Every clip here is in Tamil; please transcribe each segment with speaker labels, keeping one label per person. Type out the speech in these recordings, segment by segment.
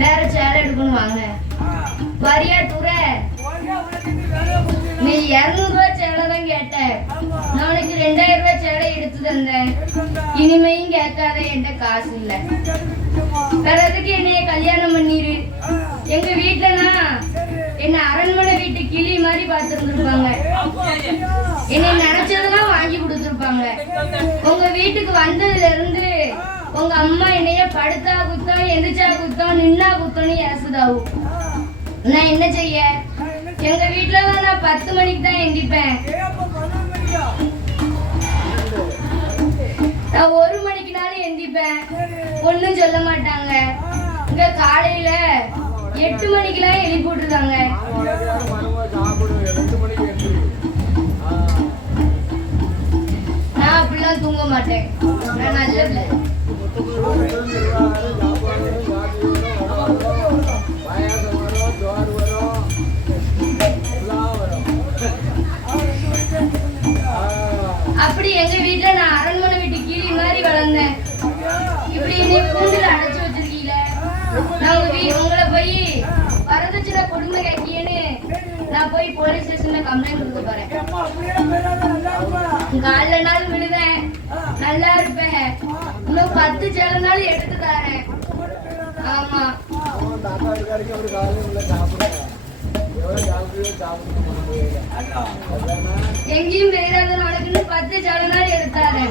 Speaker 1: வேற சேலை எடுக்கணும் வாங்க. வரியா துற நீ இருநூறு ரூபாய் சேலை தான் கேட்ட நான் உனக்கு ரெண்டாயிரம் ரூபாய் சேலை எடுத்து தந்தேன். இனிமையும் கேட்காத என்கிட்ட காசு இல்ல. பிறதுக்கு என்னைய கல்யாணம் பண்ணிரு? எங்க வீட்டுலனா என்ன அரண்மனை வீட்டு கிளி மாதிரி பார்த்துருந்துருப்பாங்க. என்னை நினைச்சதெல்லாம் வாங்கி கொடுத்துருப்பாங்க. உங்க வீட்டுக்கு வந்ததுல இருந்து உங்க அம்மா என்னைய படுத்தா நின்னா குத்தம்னு ஏசுதாவும் நான் என்ன செய்ய? எங்க வீட்டுல நான் பத்து மணிக்கு தான் எந்திப்பேன். நான் ஒரு மணிக்குனாலும் எந்திப்பேன். ஒன்றும் சொல்ல மாட்டாங்க. இங்க காலையில எட்டு மணிக்கெல்லாம் எழுப்பி விட்டுருக்காங்க. நான் அப்படிலாம் தூங்க மாட்டேன். நான் நல்ல பிள்ளை. இப்படி கூண்டுல அடைச்சு வச்சிருக்கீல? நான் உங்களை போய் வரதட்சணை கொடுமை கேட்கியேன்னு நான் போய் போலீஸ் ஸ்டேஷன்ல கம்ப்ளைண்ட் கொடுக்க போறேன். காலைல நாள் விழுவேன். நல்லா இருப்பேன். இன்னும் பத்து சேலை நாள் எடுத்து தரேன். ஆமா. எங்கேயும் வேறாத உனக்குன்னு பத்து சேலை தான் எடுத்தாரு.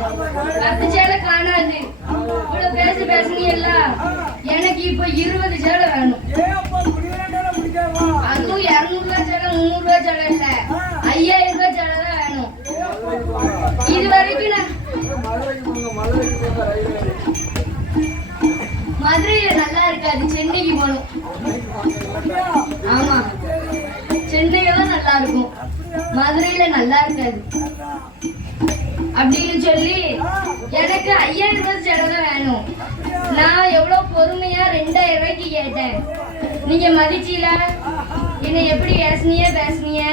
Speaker 1: பத்து சேலை காணாது. இவ்வளவு பேச பேசுனீல்ல எனக்கு இப்போ இருபது சேலை வேணும். அதுவும் இருநூறு ரூபாய் சேலை முந்நூறு ரூபாய் சேலை இல்ல. ஐயாயிரம் ரூபாய் சேலை தான் வேணும். இது வரைக்கும் நான் மதுரையில நல்லா இருக்காது சென்னைக்கு போகணும். ஆமா. சென்னையில நல்லா இருக்கும் மதுரையில நல்லா இருக்காது. அப்படின்னு சொல்லி எனக்கு ஐயாயிரம் ரூபாய் சேலை தான் வேணும். நான் எவ்வளவு பொறுமையா ரெண்டாயிரம் ரூபாய்க்கு கேட்டேன். நீங்க மதிச்சீல? என்னை எப்படி பேசுனீங்க பேசுனீங்க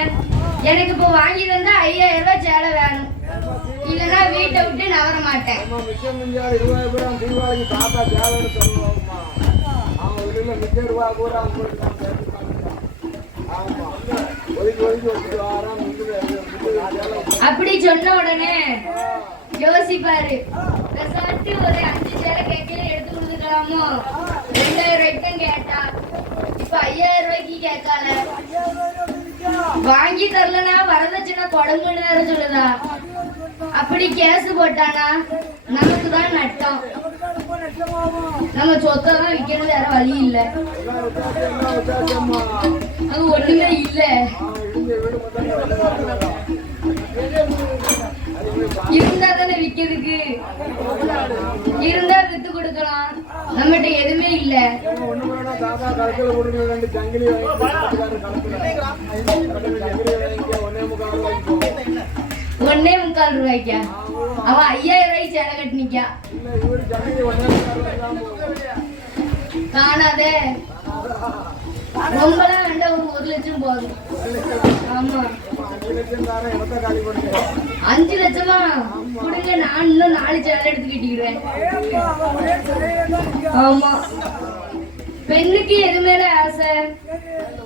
Speaker 1: எனக்கு இப்போ வாங்கி தந்தா ஐயாயிரம் ரூபாய் சேலை வேணும். இல்லைன்னா வீட்டை விட்டு நவர மாட்டேன். அப்படி சொன்ன உடனே யோசிப்பாரு. பெசாட்டு ஒரு அஞ்சு சேலை கேட்கல எடுத்து கொடுத்துக்கலாமோ? ரெண்டாயிரம் ரூபாய்க்கு கேட்டா. இப்ப ஐயாயிரம் ரூபாய்க்கு கேட்கால வாங்கி தரலனா வரதட்சணை கொடம்புன்னு வேற சொல்லுதா. அப்படி கேஸ் போட்டானா நமக்கு தான் நட்டம். நம்ம சொத்தை தான் விற்கிறது வேற வழி இல்லை. அது ஒண்ணுமே இல்ல. இருந்தா தானே விக்கிறதுக்கு. இருந்தா வித்து கொடுக்கலாம். நம்மகிட்ட எதுவுமே இல்ல. ஒன்னே முக்கால் ரூபாய்க்கா? அவன் ஐயாயிரம் ரூபாய்க்கு சேலை கட்டினிக்கா. காணாதே. ரொம்பலாம் வேண்டாம் ஒரு ஒரு லட்சம் போதும். ஆமா. அஞ்சு லட்சமா கொடுங்க நான் இன்னும் நாலு சேலை எடுத்து கட்டிக்கிறேன் ஆமா. பெண்ணுக்கு எது மேல ஆசை?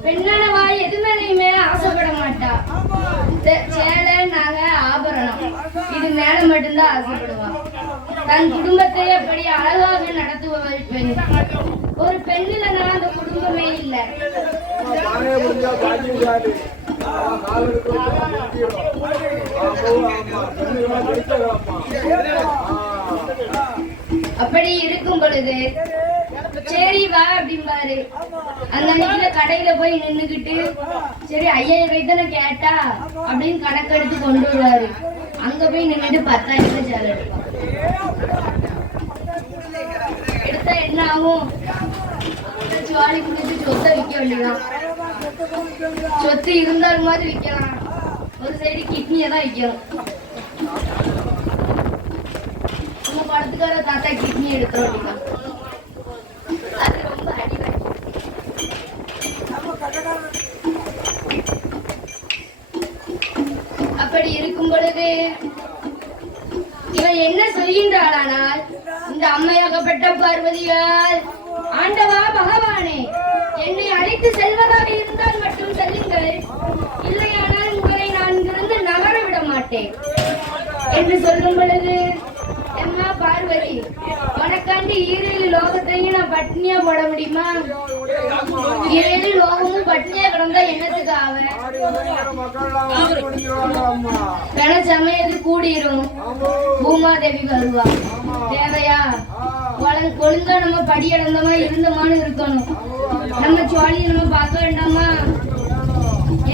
Speaker 1: பெண்ணானவா எது மேலயுமே ஆசைப்பட மாட்டா. சேலை நாங்க ஆபரணம். இது மேல மட்டும்தான் ஆசைப்படுவா. தன் குடும்பத்தை எப்படி அழகாக நடத்துபவள் பெண்? ஒரு பெண் இல்லைன்னா அந்த குடும்பமே இல்லை. அப்படி இருக்கும் பொழுது சரி வா அப்படிம்பாரு. அந்த அன்னைக்குல கடையில போய் நின்னுக்கிட்டு சரி ஐயாயிரம் ரூபாய் தானே கேட்டா? அப்படின்னு கணக்கெடுத்து கொண்டு வருவாரு. அங்க போய் நின்றுட்டு பத்தாயிரம் ரூபாய் சேலை எடுப்பான் எடுத்தா என்ன ஆகும் ஜாலி முடிஞ்சு சொத்தை விற்க வேண்டியதான் சொத்து இருந்தாலும் மாதிரி விற்கலாம் ஒரு சைடு கிட்னியை தான் விற்கணும் நம்ம படத்துக்கார தாத்தா கிட்னி எடுக்க அது ரொம்ப அப்படி இருக்கும் பொழுது இவன் என்ன சொல்கின்றாளானால் அம்மையாகப்பட்ட பார்வதியால் ஆண்டவா பகவானே என்னை அழைத்து செல்வதாக இருந்தால் மட்டும் செல்லுங்கள். இல்லையானால் உங்களை நான் இங்கிருந்து நகர விட மாட்டேன். என்று சொல்லும் பொழுது அம்மா பார்வதி உனக்காண்டி ஈரில் லோகத்தையும் நான் பட்னியா போட முடியுமா? ஏழு லோகமும் பட்டினியா கிடந்தா என்னத்துக்கு ஆவன் கன சமயத்து கூடிரும். பூமாதேவி வருவா. தேவையா? ஒழுங்கா நம்ம படி இழந்தோமா இருந்தோமான்னு இருக்கணும். நம்ம சுவாலியை நம்ம பார்க்க வேண்டாமா?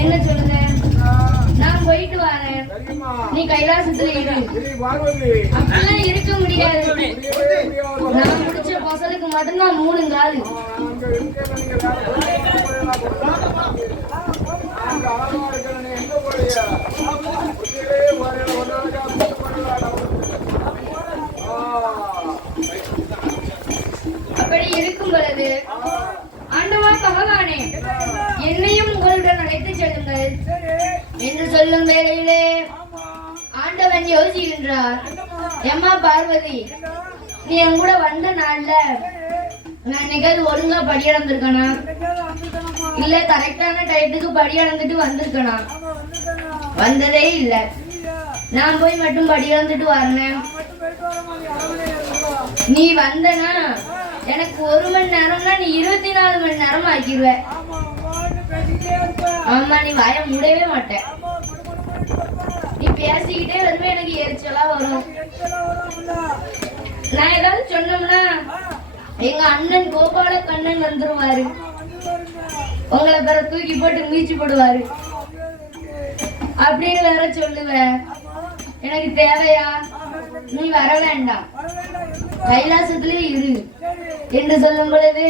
Speaker 1: என்ன சொல்லுங்க? நான் போயிட்டு வரேன். நீ கைலாசத்துல இரு. இருக்க முடியாது. நான் முடிச்ச பசலுக்கு மட்டும்தான் மூணு காலு. அப்படி இருக்கும் பொழுது ஆண்டவா பகவானே என்னையும் உங்களுடன் அழைத்து செல்லுங்கள். என்று சொல்லும் வேலையிலே ஆண்டவன் யோசிக்கின்றார். எம்மா பார்வதி நீ என் கூட வந்த நாள்ல நான் நிகழ்வு ஒழுங்கா படி இழந்திருக்கனா இல்ல கரெக்டான டயத்துக்கு படி இழந்துட்டு வந்திருக்கனா வந்ததே இல்ல. நான் போய் மட்டும் படி இழந்துட்டு வரேன். நீ வந்தனா எனக்கு ஒரு மணி நேரம்னா நீ இருபத்தி நாலு மணி நேரம் ஆக்கிடுவ ஆமா நீ வாய மூடவே மாட்டேன் பேசிக்கிட்டே வருவே எனக்கு எரிச்சலா வரும். நான் ஏதாவது சொன்னோம்னா எங்க அண்ணன் கோபால கண்ணன் வந்துருவாரு. உங்களை பிற தூக்கி போட்டு மீச்சு போடுவாரு. அப்படின்னு வேற சொல்லுவேன். எனக்கு தேவையா? நீ வர வேண்டாம். கைலாசத்திலே இரு. என்று சொல்லும் பொழுது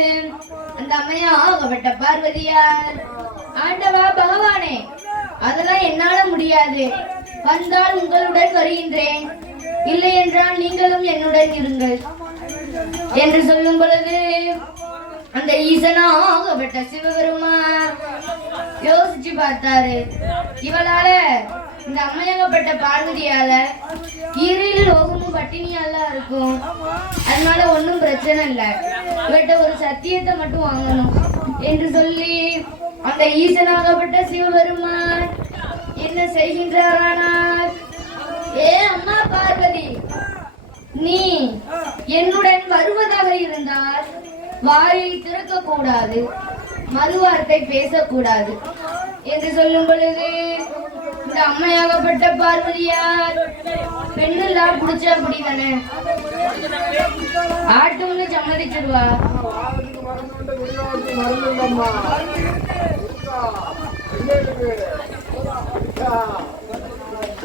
Speaker 1: அந்த அம்மையா ஆகப்பட்ட பார்வதியார் ஆண்டவா பகவானே அதெல்லாம் என்னால முடியாது. வந்தால் உங்களுடன் வருகின்றேன். இல்லை என்றால் நீங்களும் என்னுடன் இருங்கள். என்று சொல்லும் பொழுது அந்த ஈசனாகப்பட்ட சிவபெருமான் யோசிச்சு பார்த்தாரு. இவளால இந்த அம்மையாகப்பட்ட பார்வதியால இருள் லோகமும் பட்டினியாலாம் இருக்கும். அதனால ஒன்றும் பிரச்சனை இல்லை. இவட்ட ஒரு சத்தியத்தை மட்டும் வாங்கணும். என்று சொல்லி அந்த ஈசனாகப்பட்ட சிவபெருமான் என்ன செய்கின்றாரானால் ஏ அம்மா பார்வதி நீ என்னுடன் வருவதாக இருந்தால் வாயை திறக்க கூடாது மறுவார்த்தை பேசக்கூடாது என்று சொல்லும் பொழுது இந்த அம்மையாகப்பட்ட பார்வதியார் பெண்ணெல்லாம் புடிச்சா அப்படிதானே? ஆட்டும்னு சம்மதிச்சிடுவா?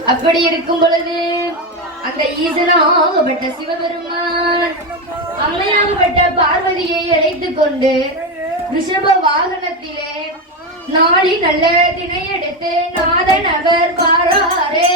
Speaker 1: அப்படி இருக்கும் பொழுது அந்த ஈசனாகப்பட்ட சிவபெருமான் அம்மையாகப்பட்ட பார்வதியை அழைத்து கொண்டு ரிஷப வாகனத்திலே நாளி நல்ல திணை நாதன் அவர் பாராரே.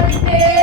Speaker 1: அழைத்து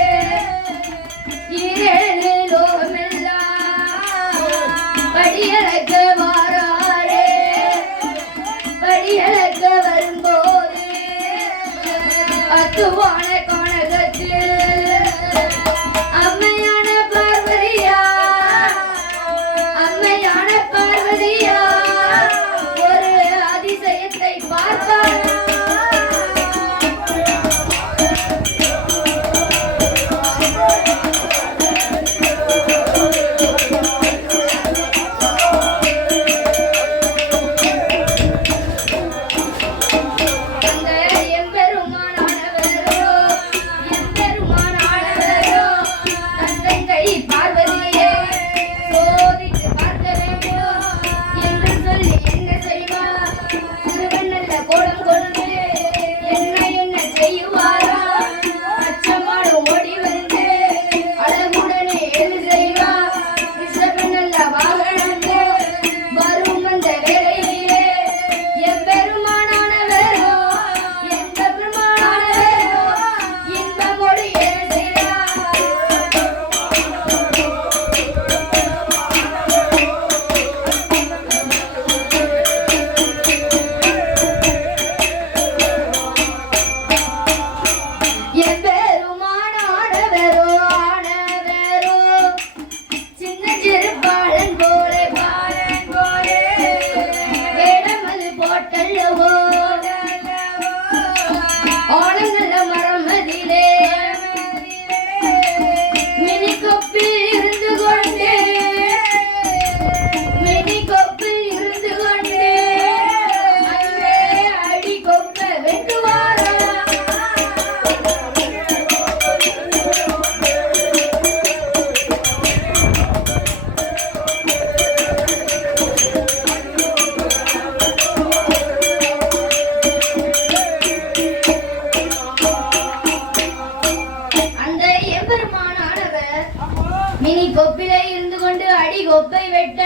Speaker 1: மினி கொப்பிலை இருந்து கொண்டு அடி கொப்பை வெட்ட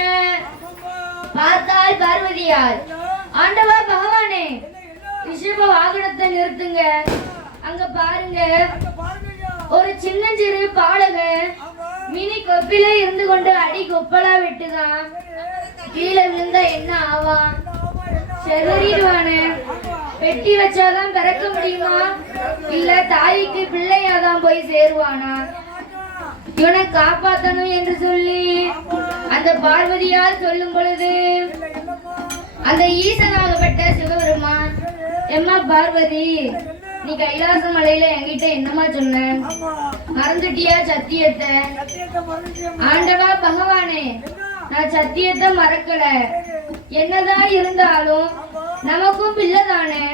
Speaker 1: பார்த்தால் பார்வதியார். ஆண்டவா பகவானே ரிஷப வாகனத்தை நிறுத்துங்க. அங்க பாருங்க. ஒரு சின்னஞ்சிறு பாலக மினி கொப்பில இருந்து கொண்டு அடி கொப்பலா வெட்டுதான் கீழே விழுந்தா என்ன ஆவான் செதறிடுவானே வெட்டி வச்சாதான் பிறக்க முடியுமா? இல்ல தாய்க்கு பிள்ளையாதான் போய் சேருவானா? இவனை காப்பாத்தணும் என்று சொல்லி அந்த பார்வதியால் சொல்லும் பொழுது அந்த ஈசனாகப்பட்ட சிவபெருமான் எம்மா பார்வதி நீ கைலாச மலையில என்கிட்ட என்னமா சொன்ன? மறந்துட்டியா சத்தியத்தை? ஆண்டவா பகவானே நான் சத்தியத்தை மறக்கல. என்னதான் இருந்தாலும் நமக்கும் பிள்ளை தானே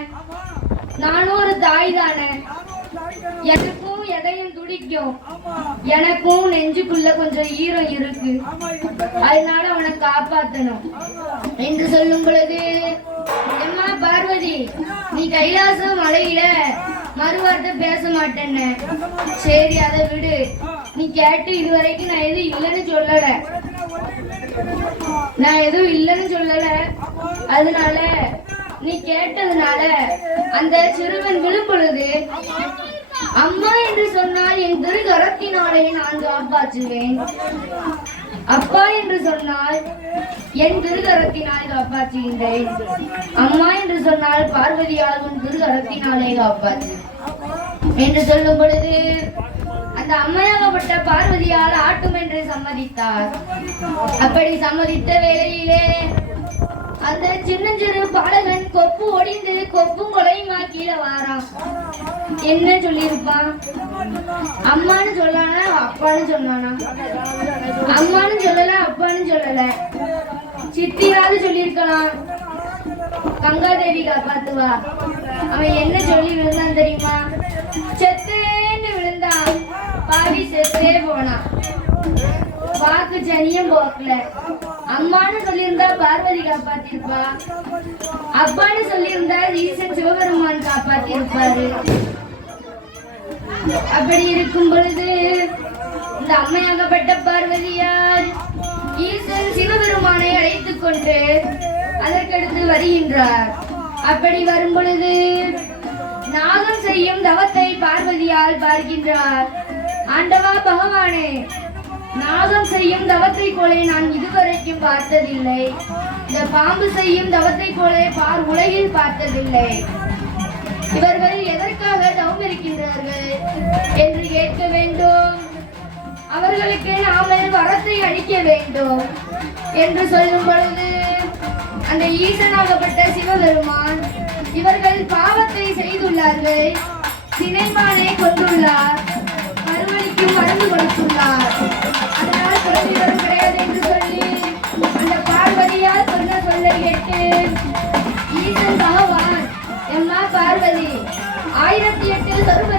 Speaker 1: நானும் ஒரு தாய் தானே எனக்கும் எதையும் துடிக்கும். எனக்கும் நெஞ்சுக்குள்ள கொஞ்சம் ஈரம் இருக்கு. அதனால அவனை காப்பாத்தணும். என்று சொல்லும் பொழுது எம்மா பார்வதி நீ கைலாசம் மலையில மறுவார்த்தை பேச மாட்டேன்னு. சரி அதை விடு. நீ கேட்டு இதுவரைக்கும் நான் எதுவும் இல்லைன்னு சொல்லல. நான் எதுவும் இல்லைன்னு சொல்லல. அதனால நீ கேட்டதுனால அந்த சிறுவன் விழும் பொழுது அம்மா என்று சொன்னால் என் திருகரத்தினாலே நான் காப்பாற்றுவேன். அப்பா என்று சொன்னால் என் திருகரத்தினால் காப்பாற்றுகின்றேன். அம்மா என்று சொன்னால் பார்வதியால் உன் திருகரத்தினாலே காப்பாற்று. என்று சொல்லும் பொழுது அந்த அம்மையாகப்பட்ட பார்வதியால் ஆட்டும் என்று சம்மதித்தார். அப்படி சம்மதித்த வேளையிலே அந்த சின்னஞ்சிறு பாலகன் கொப்பு ஒடிந்து கொப்பும் கொலையுமா கீழே வாரான் என்ன சொல்லியிருப்பான் அம்மான்னு சொல்லானா அப்பான்னு சொன்னானா? அம்மான்னு சொல்லல அப்பான்னு சொல்லல. சித்தியாவது சொல்லியிருக்கலாம். கங்காதேவி காப்பாத்துவா. அவன் என்ன சொல்லி விழுந்தான் தெரியுமா? செத்தேன்னு விழுந்தான். பாவி செத்தே போனான். வாக்கு ஜனியம் போக்கல. அம்மான்னு சொல்லியிருந்தா பார்வதி காப்பாத்திருப்பா. அப்பான்னு சொல்லியிருந்தா ஈசன் சிவபெருமான் காப்பாத்திருப்பாரு. அப்படி இருக்கும் பொழுது இந்த அம்மையாகப்பட்ட பார்வதியார் ஈசன் சிவபெருமானை அழைத்துக் கொண்டு அதற்கடுத்து வருகின்றார். அப்படி வரும் பொழுது நாகம் செய்யும் தவத்தை பார்வதியால் பார்க்கின்றார். ஆண்டவா பகவானே நாகம் செய்யும் தவத்தை போலே நான் இதுவரைக்கும் பார்த்ததில்லை. இந்த பாம்பு செய்யும் தவத்தை போலே பார் உலகில் பார்த்ததில்லை. இவர்கள் எதற்காக தவம் இருக்கின்றார்கள் என்று கேட்க வேண்டும். அவர்களுக்கு நாம வரத்தை அளிக்க வேண்டும் என்று சொல்லும் பொழுது அந்த ஈசனாகப்பட்ட சிவபெருமான் இவர்கள் பாவத்தை செய்துள்ளார்கள். சினைமானை கொண்டுள்ளார் மறுவழிக்கும் மருந்து கொடுத்துள்ளார் அதனால் கிடையாது என்று சொல்லி அந்த பார்வதியார் சொன்ன சொல்லை கேட்டு ஈசன் பகவான் எம்மா பார்வதி ஆயிரத்தி எட்டு சொருப